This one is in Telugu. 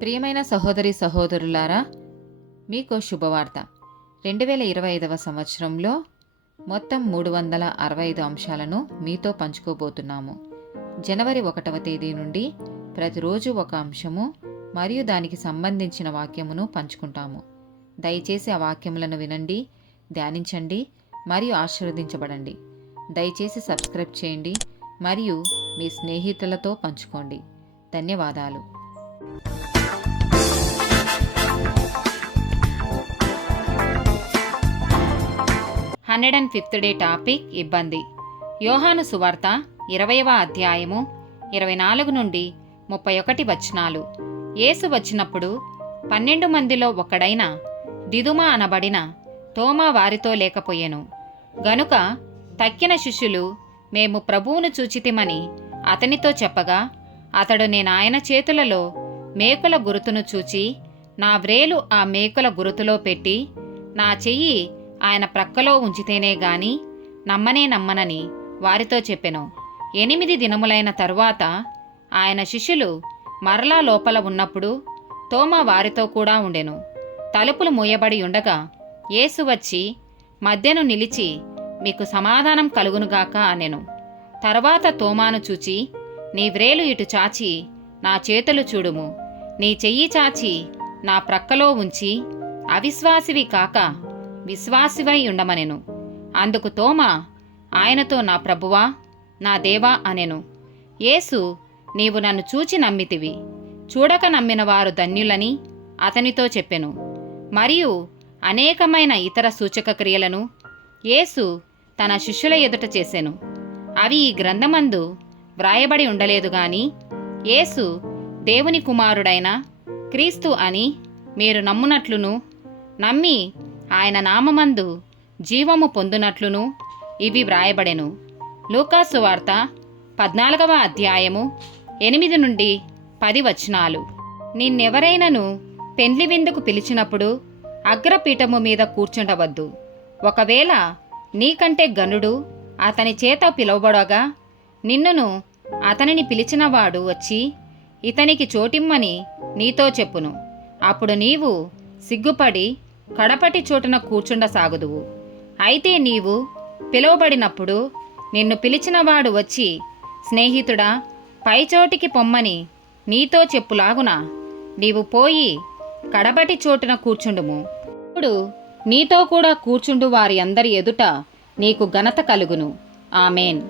ప్రియమైన సహోదరి సహోదరులారా, మీకు శుభవార్త. 2025 సంవత్సరంలో మొత్తం 365 అంశాలను మీతో పంచుకోబోతున్నాము. జనవరి 1వ తేదీ నుండి ప్రతిరోజు ఒక అంశము మరియు దానికి సంబంధించిన వాక్యమును పంచుకుంటాము. దయచేసి ఆ వాక్యములను వినండి, ధ్యానించండి మరియు ఆశీర్వదించబడండి. దయచేసి సబ్స్క్రైబ్ చేయండి మరియు మీ స్నేహితులతో పంచుకోండి. ధన్యవాదాలు. 105th డే టాపిక్ ఇబ్బంది. యోహాను సువార్త 20వ అధ్యాయము 24 నుండి 31 వచనాలు. యేసు వచ్చినప్పుడు 12 మందిలో ఒకడైన దిదుమ అనబడిన తోమా వారితో లేకపోయెను. గనుక తక్కిన శిష్యులు మేము ప్రభువును చూచితిమని అతనితో చెప్పగా, అతడు నేనాయన చేతులలో మేకుల గురుతును చూచి నా వ్రేలు ఆ మేకుల గురుతులో పెట్టి నా చెయ్యి ఆయన ప్రక్కలో ఉంచితేనే గాని నమ్మనని వారితో చెప్పెను. 8 దినములైన తరువాత ఆయన శిష్యులు మరలా లోపల ఉన్నప్పుడు తోమా వారితో కూడా ఉండెను. తలుపులు మూయబడి ఉండగా యేసు వచ్చి మధ్యను నిలిచి, మీకు సమాధానం కలుగునుగాక అనెను. తరువాత తోమాను చూచి, నీ వ్రేలు ఇటు చాచి నా చేతులు చూడుము, నీ చెయ్యి చాచి నా ప్రక్కలో ఉంచి అవిశ్వాసివి కాక విశ్వాసివై ఉండమనెను. అందుకు తోమా ఆయనతో, నా ప్రభువా, నా దేవా అనెను. యేసు, నీవు నన్ను చూచి నమ్మితివి, చూడక నమ్మిన వారు ధన్యులని అతనితో చెప్పెను. మరియు అనేకమైన ఇతర సూచక క్రియలను యేసు తన శిష్యుల ఎదుట చేసెను. అవి ఈ గ్రంథమందు వ్రాయబడి ఉండలేదు గాని యేసు దేవుని కుమారుడైన క్రీస్తు అని మీరు నమ్మునట్లును, నమ్మి ఆయన నామమందు జీవము పొందునట్లును ఇవి వ్రాయబడెను. లూకా సువార్త 14వ అధ్యాయము 8 నుండి 10 వచనాలు. నిన్నెవరైనను పెండ్లి విందుకు పిలిచినప్పుడు అగ్రపీఠము మీద కూర్చుండవద్దు. ఒకవేళ నీకంటే గనుడు అతని చేత పిలువబడగా నిన్నును అతనిని పిలిచినవాడు వచ్చి ఇతనికి చోటిమ్మని నీతో చెప్పును. అప్పుడు నీవు సిగ్గుపడి కడపటి చోటున కూర్చుండసాగుదువు. అయితే నీవు పిలువబడినప్పుడు నిన్ను పిలిచినవాడు వచ్చి, స్నేహితుడా, పైచోటికి పొమ్మని నీతో చెప్పులాగున నీవు పోయి కడపటి చోటున కూర్చుండుము. ఇప్పుడు నీతో కూడా కూర్చుండు వారి అందరి ఎదుట నీకు ఘనత కలుగును. ఆమేన్.